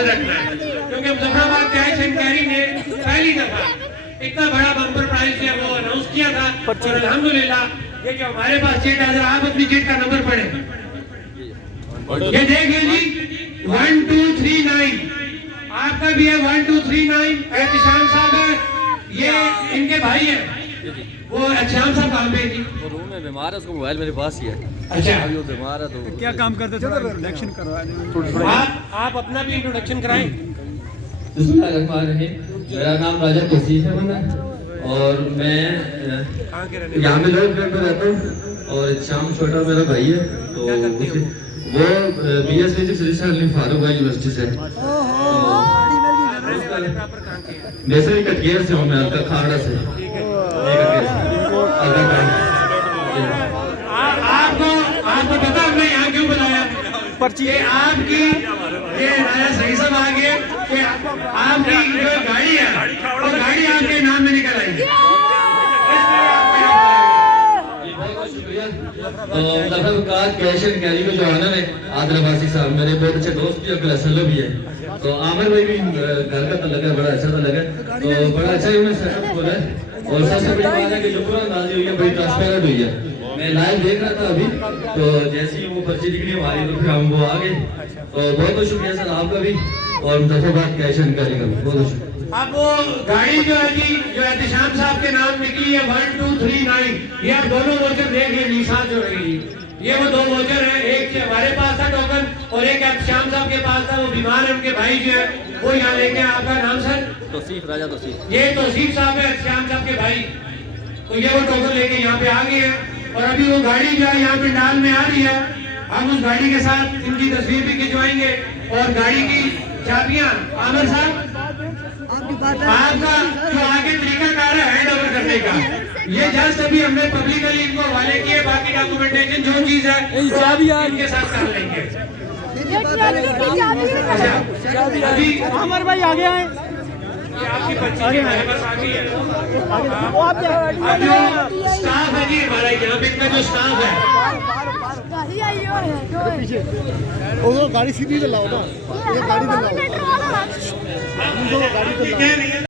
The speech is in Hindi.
ख्याल रखना है, क्योंकि मुजफ्फराबाद कैश एंड कैरी ने पहली दफा इतना बड़ा बम्पर प्राइज जो वो अनाउंस किया था। और अल्हम्दुलिल्लाह ये जो हमारे पास चिट है, जरा आप अपनी चिट का नंबर पढ़े, ये देख लीजिए 1239 आपका भी है, 1239 एहतिशाम साहब है, ये इनके भाई है। वो एहतिशाम साहब कहाँ पे जी? वो रूम में बीमार है, उसको मोबाइल मेरे पास ही है। अच्छा, अभी वो बीमार है तो क्या काम करते थे? इंट्रोडक्शन करवा दें। आप अपना भी इंट्रोडक्शन कराएं। मेरा नाम राजा तौसीफ है और मैं यहाँ में लोग में रहता हूँ और शाम छोटा मेरा भाई है, तो वो BS physics research Farooq university से। वैसे ही कटकेर से हूँ मैं, आपका खाड़ा से। आपको पता हमने यहाँ क्यों बुलाया? पर्ची आपकी ये राजा सही सब आ गए कि आपकी जो गाड़ी है वो गाड़ी आपके नाम में निकल आएगी। कैश एंड कैरी में जो आनंद है आदिलाबासी साहब मेरे बहुत अच्छे दोस्त भी और असलो भी है, तो आमिर भाई भी घर का तो लगा, बड़ा अच्छा तो लगा, तो बड़ा अच्छा उन्होंने सेटअप खोला है। और सबसे बड़ी बात है कि जो पूरा अंदाजी हुई है बड़ी ट्रांसपेरेंट हुई है। मैं लाइव देख रहा था अभी, तो जैसे ही वो पर्ची दिखनी हमारी तो फिर हम वो आ गए। तो बहुत बहुत शुक्रिया सर आपका भी और मुजफ्फराबाद कैश एंड कैरी का बहुत बहुत शुक्रिया। अब वो गाड़ी जो है जी जो एहतिशाम साहब के नाम निकली है 1239, ये आप दोनों वोचर देख लीजिए, निशान जो रहेगी ये वो दो वोचर है, एक हमारे पास था टोकन और एक एहतिशाम साहब के पास था, वो बीमार है, उनके भाई जो है वो यहाँ लेके। आपका नाम सर? तौसीफ, राजा तौसीफ। ये तौसीफ साहब है, एहतिशाम साहब के भाई। तो ये वो टोकन लेके यहाँ पे आ गए हैं और अभी वो गाड़ी जो है यहाँ पंडाल में आ रही है। हम उस गाड़ी के साथ इनकी तस्वीर भी खिंचवाएंगे और गाड़ी की चाबियां आमिर साहब आपका जो आगे तरीकाकार है हैंड ओवर करने का, ये जस्ट अभी हमने पब्लिकली इनको हवाले किए, बाकी डॉक्यूमेंटेशन जो चीज है इनके साथ कर लेंगे। अभी अमर भाई आगे आए। ये आपकी पर्ची की हमारे पास आ गई है। अब जो स्टाफ है जी हमारा यहाँ पे इतना जो स्टाफ है, वो गाड़ी सीधी लाओ ना, ये गाड़ी ये कह रही है